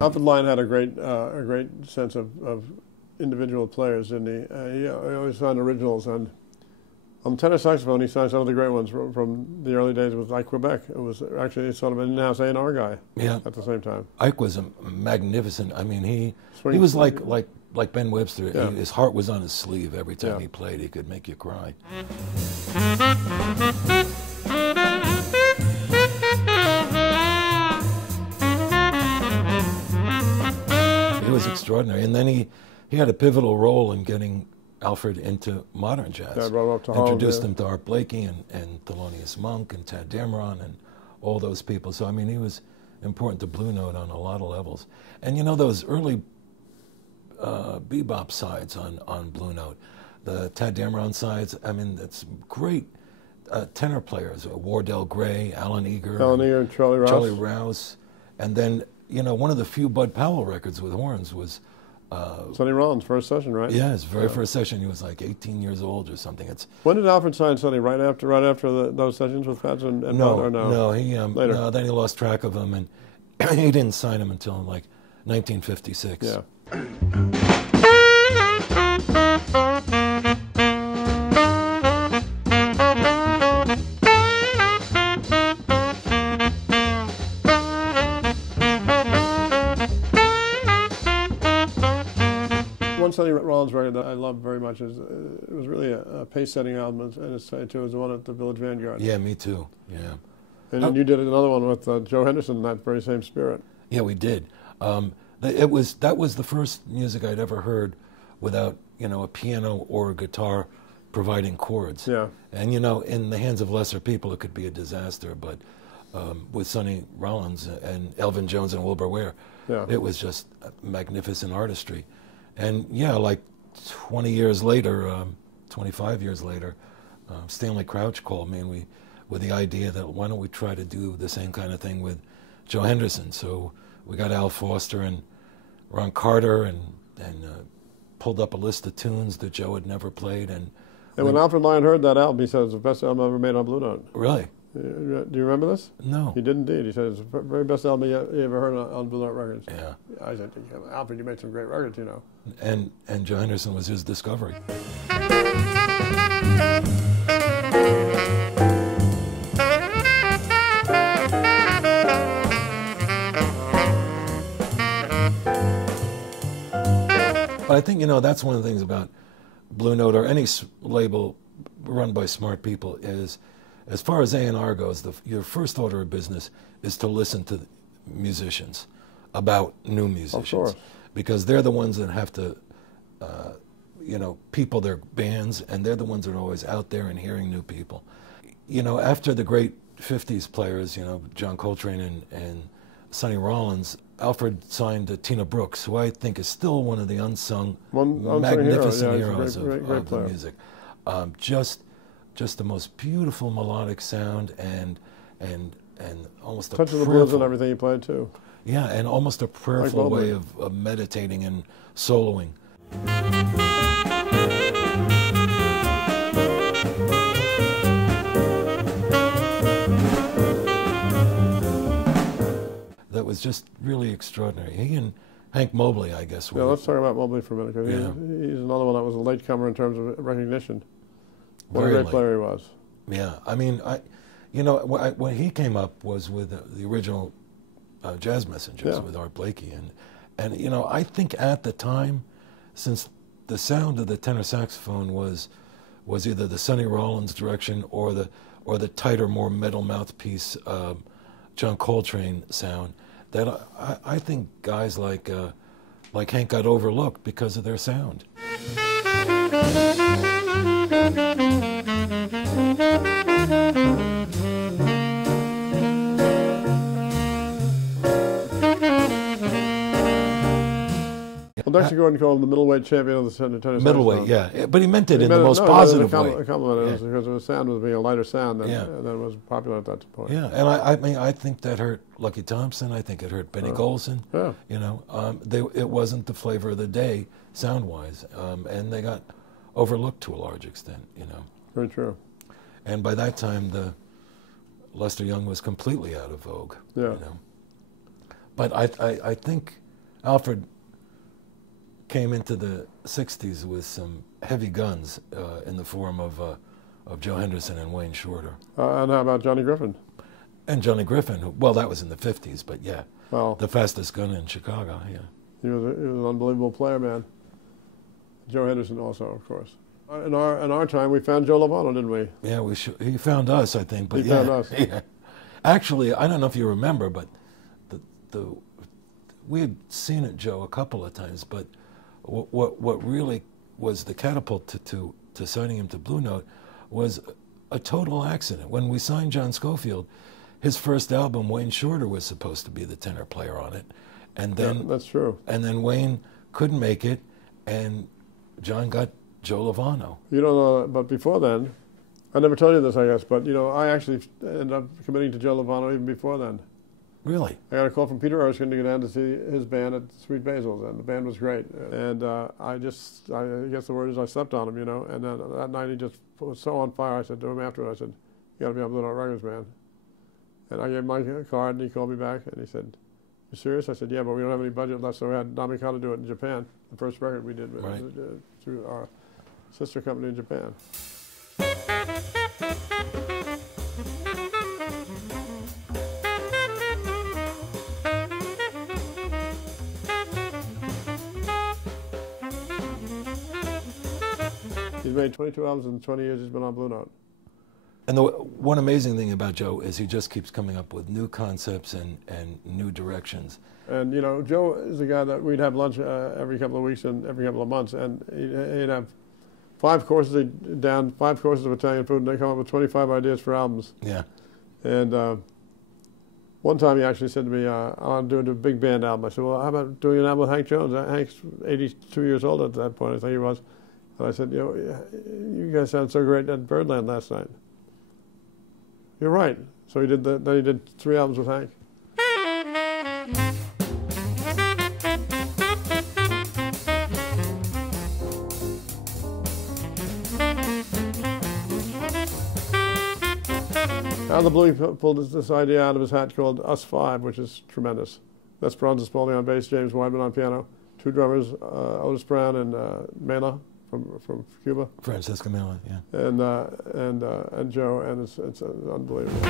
Alfred Lion had a great sense of individual players, and he always found originals. And on tenor saxophone, he signed some of the great ones from the early days with Ike Quebec. It was actually sort of an in-house A&R guy. Yeah. At the same time. Ike was a magnificent. I mean, he was like Ben Webster. Yeah. His heart was on his sleeve every time he played. He could make you cry. It was extraordinary, and then he had a pivotal role in getting Alfred into modern jazz. Yeah, brought him up to Introduced Holland, him to Art Blakey and Thelonious Monk and Tad Dameron and all those people. So I mean, he was important to Blue Note on a lot of levels. And you know, those early bebop sides on Blue Note, the Tad Dameron sides. I mean, it's great tenor players: Wardell Gray, Alan Eager, and Charlie Rouse, and then. You know, one of the few Bud Powell records with horns was... Sonny Rollins' first session, right? Yeah, his very first session. He was like 18 years old or something. When did Alfred sign Sonny? Right after those sessions with Fats and Bud, or no? No, he later. No, then he lost track of him, and he didn't sign him until like 1956. Yeah. One Sonny Rollins record that I love very much is it was really a pace-setting album, and it's too was the one at the Village Vanguard. Yeah, me too. Yeah. And then you did another one with Joe Henderson in that very same spirit. Yeah, we did. That was the first music I'd ever heard without a piano or a guitar providing chords. Yeah. And in the hands of lesser people, it could be a disaster. But with Sonny Rollins and Elvin Jones and Wilbur Ware, it was just magnificent artistry. And yeah, like 20 years later, 25 years later, Stanley Crouch called me, and with the idea that why don't we try to do the same kind of thing with Joe Henderson. So we got Al Foster and Ron Carter and pulled up a list of tunes that Joe had never played. And when Alfred Lion heard that album, he said it's the best album ever made on Blue Note. Really? Do you remember this? No. He did indeed. He said it's the very best album he ever heard on Blue Note Records. Yeah. I said, Alfred, you made some great records, And Joe Henderson was his discovery. But I think, that's one of the things about Blue Note or any label run by smart people is, as far as A&R goes, your first order of business is to listen to musicians about new musicians. Of course. Because they're the ones that have to, people their bands, and they're the ones that are always out there and hearing new people. After the great 50s players, John Coltrane and Sonny Rollins, Alfred signed Tina Brooks, who I think is still one of the unsung magnificent heroes of the music. Just the most beautiful melodic sound and almost touch of the blues and everything he played too. Yeah, and almost a prayerful way of meditating and soloing. That was just really extraordinary. He and Hank Mobley, I guess. Yeah, let's talk about Mobley for a minute, because he's another one that was a latecomer in terms of recognition. What a great player he was. Yeah, I mean, when he came up was with the original Jazz Messengers with Art Blakey, and I think at the time, since the sound of the tenor saxophone was either the Sonny Rollins direction or the tighter, more metal mouthpiece John Coltrane sound, that I think guys like Hank got overlooked because of their sound. Well, Mr. Gordon called him the middleweight champion of the tennis. Middleweight, yeah. But he meant it in the most positive way. A compliment. It was because the sound was being a lighter sound than was popular at that point. Yeah, and I mean, I think that hurt Lucky Thompson. I think it hurt Benny Golson. Yeah. You know, it wasn't the flavor of the day sound-wise, and they got overlooked to a large extent. You know. Very true. And by that time, the Lester Young was completely out of vogue. Yeah. You know. But I think Alfred came into the '60s with some heavy guns in the form of Joe Henderson and Wayne Shorter. And how about Johnny Griffin? And Johnny Griffin, well, that was in the '50s, but yeah, well, the fastest gun in Chicago. Yeah, he was an unbelievable player, man. Joe Henderson also, of course. In our time, we found Joe Lovano, didn't we? Yeah, he found us, I think. But he found us. Yeah. Actually, I don't know if you remember, but we had seen it, Joe, a couple of times. But what really was the catapult to signing him to Blue Note was a total accident. When we signed John Scofield, his first album, Wayne Shorter, was supposed to be the tenor player on it, and then that's true. And then Wayne couldn't make it, and John got Joe Lovano. You don't know, but before then, I never told you this, I guess, but you know, I actually ended up committing to Joe Lovano even before then. Really? I got a call from Peter Erskine to go down to see his band at Sweet Basil's, and the band was great. And I guess the word is I slept on him, you know. And then that night he just was so on fire. I said to him afterward, I said, "You got to be on Blue Note Records, man." And I gave him my card, and he called me back, and he said, "You serious?" I said, "Yeah, but we don't have any budget left, so we had Namikawa do it in Japan. The first record we did through our sister company in Japan." He's made 22 albums in 20 years he's been on Blue Note. And the one amazing thing about Joe is he just keeps coming up with new concepts and new directions. And you know, Joe is a guy that we'd have lunch every couple of weeks and every couple of months, and he'd have 5 courses of Italian food, and they come up with 25 ideas for albums. Yeah. And one time he actually said to me, "I'm doing a big band album." I said, "Well, how about doing an album with Hank Jones?" Hank's 82 years old at that point, I think he was. And I said, "You know, you guys sound so great at Birdland last night." "You're right." So he did then he did 3 albums with Hank. Out of the blue, he pulled this idea out of his hat called Us Five, which is tremendous. That's Bronze Spalding on bass, James Weidman on piano, 2 drummers, Otis Brown and Mela from Cuba. Francisco Mela, yeah. And Joe, and it's unbelievable.